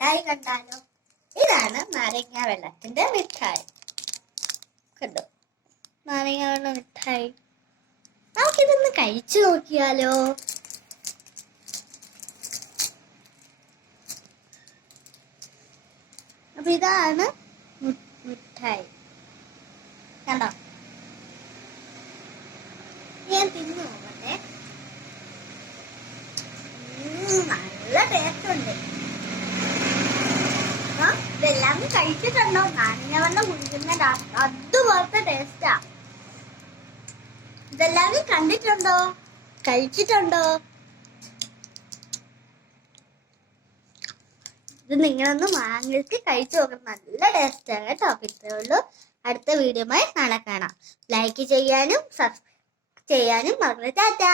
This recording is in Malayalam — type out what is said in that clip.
മിഠായി കണ്ടാലോ? ഇതാണ് നാരങ്ങ വെള്ളത്തിന്റെ മിഠായി. കണ്ടോ? നാരങ്ങ വെള്ള മിഠായി. നമുക്കിതൊന്ന് കഴിച്ചു നോക്കിയാലോ? അപ്പൊ ഇതാണ് മിഠായി. കണ്ടോ? ഞാൻ തിന്നു നോക്കട്ടെ നല്ല ടേസ്റ്റ് ഉണ്ട്. കഴിച്ചിട്ടുണ്ടോ നാരങ്ങ വെള്ളം കുടിക്കുന്ന അതുപോലത്തെ ടേസ്റ്റാ ഇതെല്ലാം കണ്ടിട്ടുണ്ടോ? കഴിച്ചിട്ടുണ്ടോ? ഇത് നിങ്ങളൊന്ന് വാങ്ങിച്ച് കഴിച്ചു നോക്കണം. നല്ല ടേസ്റ്റാണ് കേട്ടോ. ഇത്രേ ഉള്ളൂ. അടുത്ത വീഡിയോ നാളെ കാണാം. ലൈക്ക് ചെയ്യാനും സബ്സ്ക്രൈബ് ചെയ്യാനും മറന്നു ടാറ്റാ